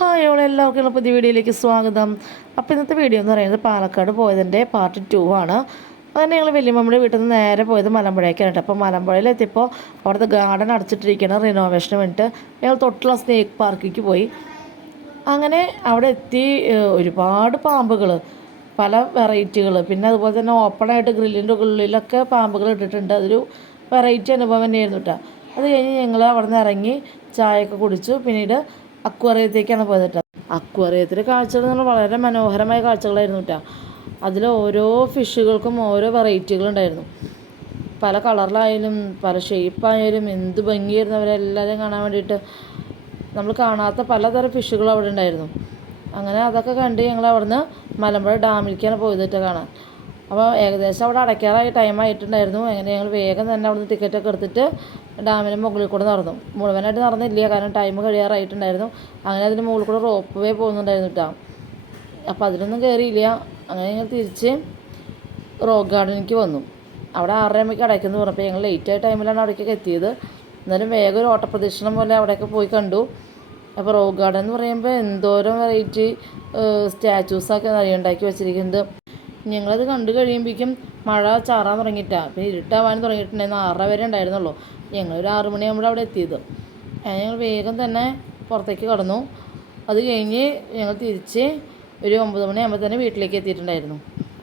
Hi എല്ലാവർക്കും പുതിയ വീഡിയോയിലേക്ക് സ്വാഗതം. അപ്പോൾ ഇന്നത്തെ വീഡിയോ എന്ന് പറയുന്നത് പാലക്കാട് പോയതിൻ്റെ പാർട്ട് 2 ആണ്. അതുതന്നെ ഞങ്ങൾ വല്യമ്മയുടെ വീട്ടിൽ നിന്ന് നേരെ പോയത് മലമ്പുഴയ്ക്കാണ്. അപ്പോൾ മലമ്പുഴയിലെത്തിയപ്പോൾ അവിടുത്തെ ഗാർഡൻ അടച്ചിട്ടിരിക്കുകയാണ് റിനോവേഷന് വേണ്ടിയിട്ട്. ഞങ്ങൾ തൊട്ടുള്ള സ്നേക്ക് പാർക്കിലേക്ക് പോയി. അങ്ങനെ അവിടെ എത്തി. ഒരുപാട് പാമ്പുകൾ, പല വെറൈറ്റികൾ, പിന്നെ അതുപോലെ തന്നെ ഓപ്പണായിട്ട് ഗ്രില്ലിൻ്റെ ഉള്ളിലൊക്കെ പാമ്പുകൾ ഇട്ടിട്ടുണ്ട്. അതൊരു വെറൈറ്റി അനുഭവം തന്നെയായിരുന്നു കേട്ടോ. അത് കഴിഞ്ഞ് ഞങ്ങൾ അവിടെ നിന്ന് ഇറങ്ങി ചായയൊക്കെ കുടിച്ചു. പിന്നീട് അക്വേറിയത്തേക്കാണ് പോയത് കേട്ടോ. അക്വേറിയത്തിലെ കാഴ്ചകൾ എന്ന് പറഞ്ഞാൽ വളരെ മനോഹരമായ കാഴ്ചകളായിരുന്നു കേട്ടോ. അതിൽ ഓരോ ഫിഷുകൾക്കും ഓരോ വെറൈറ്റികളുണ്ടായിരുന്നു. പല കളറിലായാലും പല ഷേപ്പായാലും എന്ത് ഭംഗിയായിരുന്നു അവരെല്ലാവരും കാണാൻ വേണ്ടിയിട്ട്. നമ്മൾ കാണാത്ത പലതരം ഫിഷുകൾ അവിടെ ഉണ്ടായിരുന്നു. അങ്ങനെ അതൊക്കെ കണ്ട് ഞങ്ങൾ അവിടുന്ന് മലമ്പുഴ ഡാമിലേക്കാണ് പോയത് കേട്ടോ കാണാൻ. അപ്പോൾ ഏകദേശം അവിടെ അടയ്ക്കാറായ ടൈമായിട്ടുണ്ടായിരുന്നു. അങ്ങനെ ഞങ്ങൾ വേഗം തന്നെ അവിടുന്ന് ടിക്കറ്റൊക്കെ എടുത്തിട്ട് ഡാമിന് മുകളിൽ കൂടെ നടന്നു. മുഴുവനായിട്ട് നടന്നില്ല, കാരണം ടൈം കഴിയാറായിട്ടുണ്ടായിരുന്നു. അങ്ങനെ അതിന് മുകളിൽ കൂടെ റോപ്പ് വേ പോകുന്നുണ്ടായിരുന്നു കേട്ടോ. അപ്പോൾ അതിലൊന്നും കയറിയില്ല. അങ്ങനെ ഞങ്ങൾ തിരിച്ച് റോക്ക് ഗാർഡനിലേക്ക് വന്നു. അവിടെ 6:30 അടയ്ക്കുന്നു പറഞ്ഞപ്പോൾ ഞങ്ങൾ ലേറ്റായ ടൈമിലാണ് അവിടേക്കൊക്കെ എത്തിയത്. എന്നാലും വേഗം ഒരു ഓട്ടപ്രദക്ഷിണം പോലെ അവിടെയൊക്കെ പോയി കണ്ടു. അപ്പോൾ റോക്ക് ഗാർഡൻ എന്ന് പറയുമ്പോൾ എന്തോരം വെറൈറ്റി സ്റ്റാച്യൂസൊക്കെ ഉണ്ടാക്കി വെച്ചിരിക്കുന്നത്. ഞങ്ങളത് കണ്ടു കഴിയുമ്പോഴേക്കും മഴ ചാറാൻ തുടങ്ങിയിട്ടാണ്. പിന്നെ ഇരുട്ടാവാനും തുടങ്ങിയിട്ടുണ്ടായിരുന്നു. 6:30 വരെ ഉണ്ടായിരുന്നുള്ളൂ. ഞങ്ങളൊരു 6 മണിയാകുമ്പോൾ അവിടെ എത്തിയത്. ഞങ്ങൾ വേഗം തന്നെ പുറത്തേക്ക് കടന്നു. അത് കഴിഞ്ഞ് ഞങ്ങൾ തിരിച്ച് ഒരു 9 മണിയാകുമ്പോൾ തന്നെ വീട്ടിലേക്ക് എത്തിയിട്ടുണ്ടായിരുന്നു.